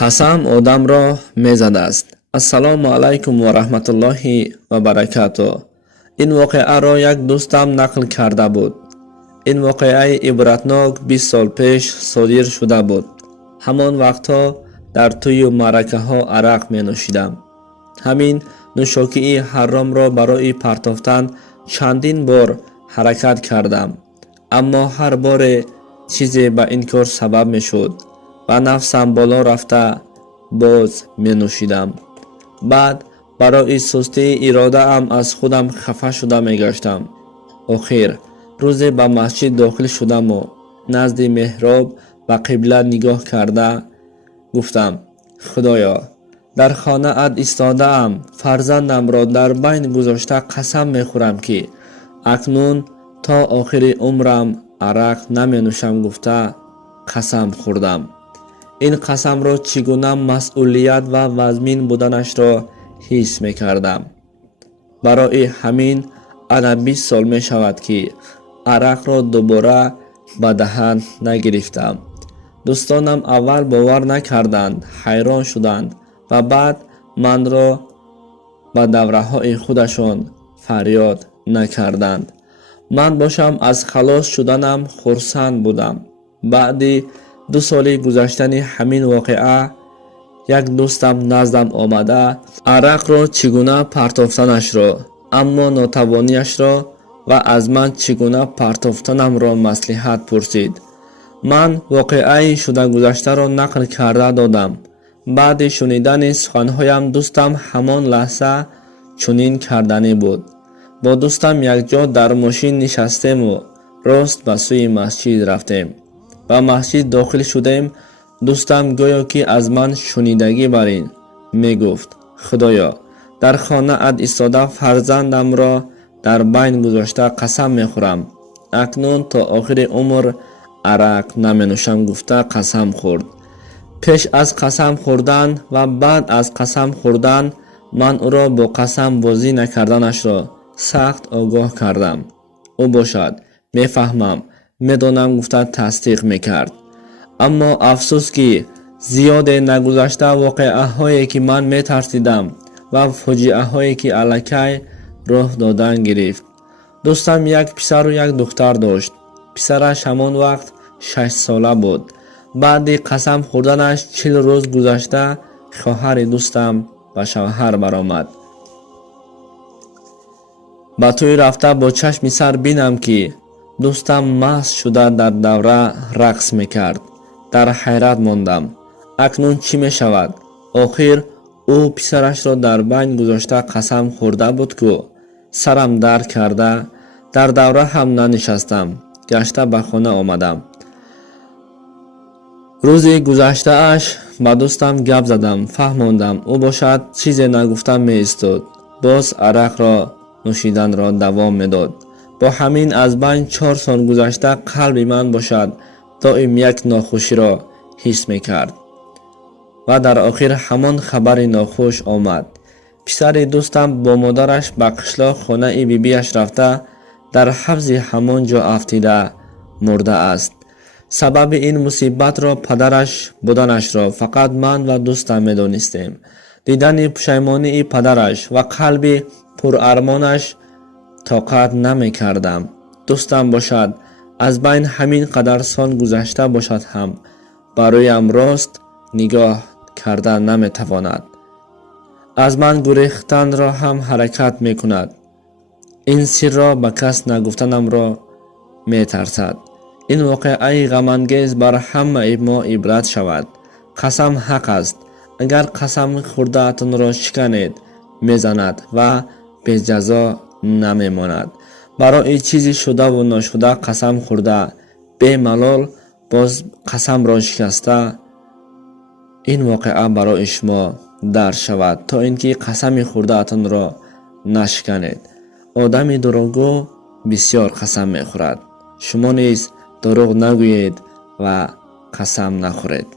қасам одамро мезадаст. ассалому алайкум ва раҳматуллоҳи ва баракату. ин воқеаро як дӯстам нақл карда буд. ин воқеаи ибратнок 20 сол пеш содир шуда буд. ҳамон вақтҳо дар тӯю маъракаҳо арақ менӯшидам. ҳамин нӯшокии ҳаромро барои партофтан чандин бор ҳаракат кардам, аммо ҳар боре чизе ба ин кор сабаб мешуд ва нафсам боло рафта боз менӯшидам. баъд барои сустии иродаам аз худам хафа шуда мегаштам. охир рӯзе ба масҷид дохил шудаму назди меҳроб ба қибла нигоҳ карда гуфтам: худоё, дар хонаат истодаам, фарзандамро дар байн гузошта қасам мехӯрам ки акнун то охири умрам арақ наменӯшам гуфта қасам хӯрдам. ин қасамро чӣ гуна масъулият ва вазмин буданашро ҳис мекардам. барои ҳамин ана 20 сол мешавад ки арақро дубора ба даҳан нагирифтам. дӯстонам аввал бовар накарданд, ҳайрон шуданд ва баъд манро ба давраҳои худашон фарёд накарданд. ман бошам аз халос шуданам хурсанд будам. баъди 2 соли гузаштани ҳамин воқеа як дӯстам наздам омада арақро чӣ гуна партофтанашро, аммо нотавониашро ва аз ман чӣ гуна партофтанамро маслиҳат пурсид. ман воқеаи шудагузаштаро нақл карда додам. баъди шунидани суханҳоям дӯстам ҳамон лаҳза чунин карданӣ буд. бо дӯстам якҷо дар мошин нишастему рост ба сӯи масҷид рафтем. ба масҷид дохил шудем. дӯстам гӯё ки аз ман шунидагӣ бар ин мегуфт: худоё, дар хонаат истода фарзандамро дар байн гузошта қасам мехӯрам, акнун то охири умр арақ наменӯшам гуфта қасам хӯрд. пеш аз қасам хӯрдан ва баъд аз қасам хӯрдан ман ӯро бо қасам бозӣ накарданашро сахт огоҳ кардам. ӯ бошад, мефаҳмам, медонам гуфта тасдиқ мекард. аммо афсӯс ки зиёде нагузашта воқеаҳое ки ман метарсидам ва фоҷиаҳое ки аллакай роҳ додан гирифт. дӯстам як писару як духтар дошт. писараш ҳамон вақт 6 сола буд. баъди қасам хӯрданаш 40 рӯз гузашта хоҳари дӯстам ба шавҳар баромад. ба тӯй рафта бо чашми сар бинам ки дӯстам маст шуда дар давра рақс мекард. дар ҳайрат мондам. акнун чӣ мешавад? охир ӯ писарашро дар байн гузошта қасам хӯрда буд ку. сарам дард карда дар давра ҳам нанишастам. гашта ба хона омадам. рӯзи гузаштааш ба дӯстам гап задам, фаҳмондам. ӯ бошад чизе нагуфта меистод. боз арақро нӯшиданро давом медод. бо ҳамин аз байн 4 сол гузашта қалби ман бошад доим як нохуширо ҳис мекард. ва дар охир ҳамон хабари нохуш омад. писари дӯстам бо модараш ба қишлоқ хонаи бибиаш рафта дар ҳавзи ҳамон ҷо афтида мурдааст. сабаби ин мусибатро падараш буданашро фақат ман ва дӯстам медонистем. дидани пушаймонии падараш ва қалби пурармонаш тоқат намекардам. дӯстам бошад аз байн ҳамин қадар сол гузашта бошад ҳам бароям рост нигоҳ карда наметавонад. аз ман гурехтанро ҳам ҳаракат мекунад. ин сирро ба кас нагуфтанамро метарсад. ин воқеаи ғамангез бар ҳамаи мо ибрат шавад. қасам ҳақ аст. агар қасам хӯрдаатонро шиканед, мезанад ва беҷазо намемонад. барои чизи шудаву ношуда қасам хӯрда бемалол боз қасамро шикаста, ин воқеа барои шумо дарс шавад, то ин ки қасами хӯрдаатонро нашиканед. одами дурӯғгӯ бисёр қасам мехӯрад. шумо низ дурӯғ нагӯед ва қасам нахӯред.